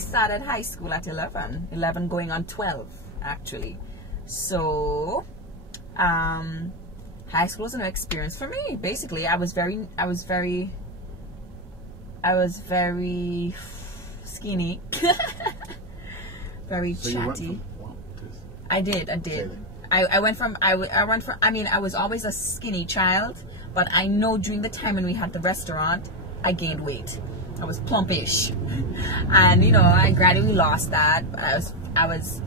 started high school at 11 going on 12 actually. So high school was a new experience for me. Basically, I was very skinny. Very chatty. I did. I went from I was always a skinny child, but I know during the time when we had the restaurant, I gained weight. I was plumpish, and you know, I gradually lost that. I was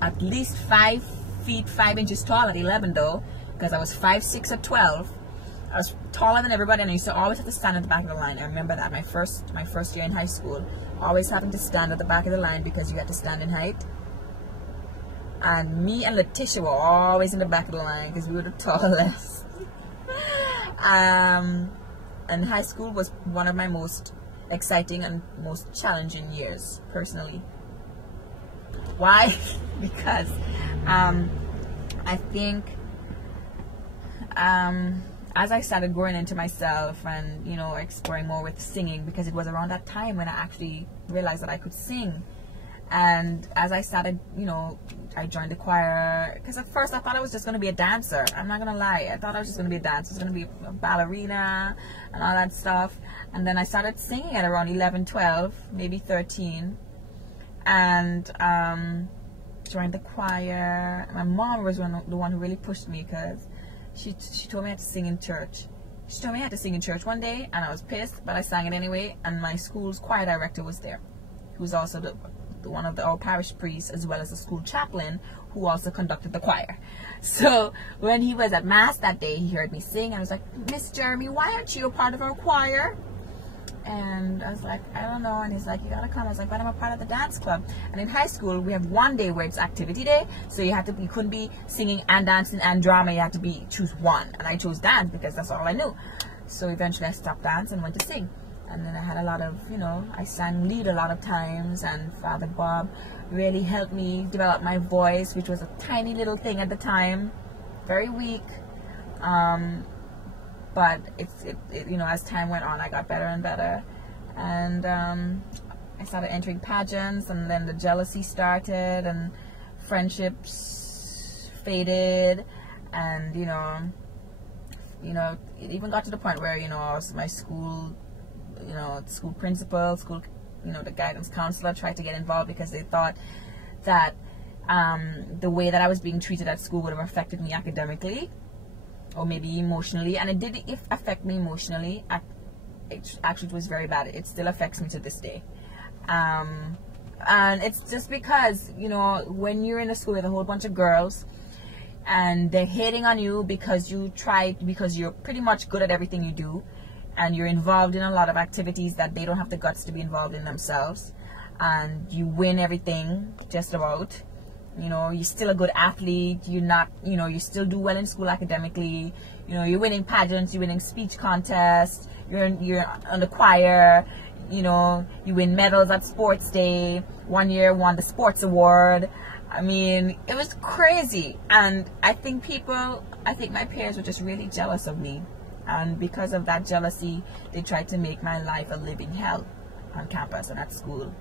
at least 5 feet 5 inches tall at 11 though, because I was 5'6" at 12. I was taller than everybody, and I used to always have to stand at the back of the line. I remember that my first year in high school, always having to stand at the back of the line because you had to stand in height. And me and Letitia were always in the back of the line because we were the tallest. And high school was one of my most exciting and most challenging years, personally. Why? Because I think as I started growing into myself and, you know, exploring more with singing, because it was around that time when I actually realized that I could sing. And as I started, you know, I joined the choir, because at first I thought I was just going to be a dancer. I'm not going to lie. I thought I was just going to be a dancer. I was going to be a ballerina and all that stuff. And then I started singing at around 11, 12, maybe 13. And joined the choir. My mom was the one who really pushed me, because she told me I had to sing in church. She told me I had to sing in church one day, and I was pissed, but I sang it anyway. And my school's choir director was there, who was also one of our parish priests, as well as the school chaplain, who also conducted the choir. So when he was at mass that day, he heard me sing, and I was like, "Miss Jeremy, why aren't you a part of our choir?" And I was like, "I don't know." And he's like, "You gotta come." I was like, "But I'm a part of the dance club." And in high school, we have one day where it's activity day, so you couldn't be singing and dancing and drama. You had to choose one, and I chose dance because that's all I knew. So eventually I stopped dance and went to sing. And then I had a lot of, you know, I sang lead a lot of times, and Father Bob really helped me develop my voice, which was a tiny little thing at the time, very weak. But it you know, as time went on, I got better and better, and I started entering pageants, and then the jealousy started, and friendships faded, and you know, it even got to the point where, you know, my school, you know, school principal, you know, the guidance counselor tried to get involved because they thought that the way that I was being treated at school would have affected me academically, or maybe emotionally. And it did affect me emotionally. Actually, it was very bad. It still affects me to this day. And it's just because, you know, when you're in a school with a whole bunch of girls, and they're hating on you because because you're pretty much good at everything you do, and you're involved in a lot of activities that they don't have the guts to be involved in themselves, and you win everything just about. You know, you're still a good athlete. You're not, you know, you still do well in school academically. You know, you're winning pageants, you're winning speech contests, you're on the choir. You know, you win medals at sports day. One year won the sports award. I mean, it was crazy. And I think my peers were just really jealous of me. And because of that jealousy, they tried to make my life a living hell on campus and at school.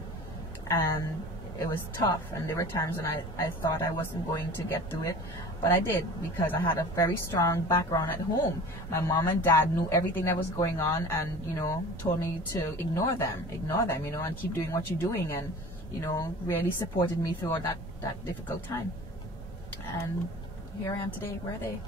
And it was tough, and there were times when I thought I wasn't going to get through it, but I did, because I had a very strong background at home. My mom and dad knew everything that was going on, and, you know, told me to ignore them, you know, and keep doing what you're doing, and, you know, really supported me through that difficult time. And here I am today. Where are they?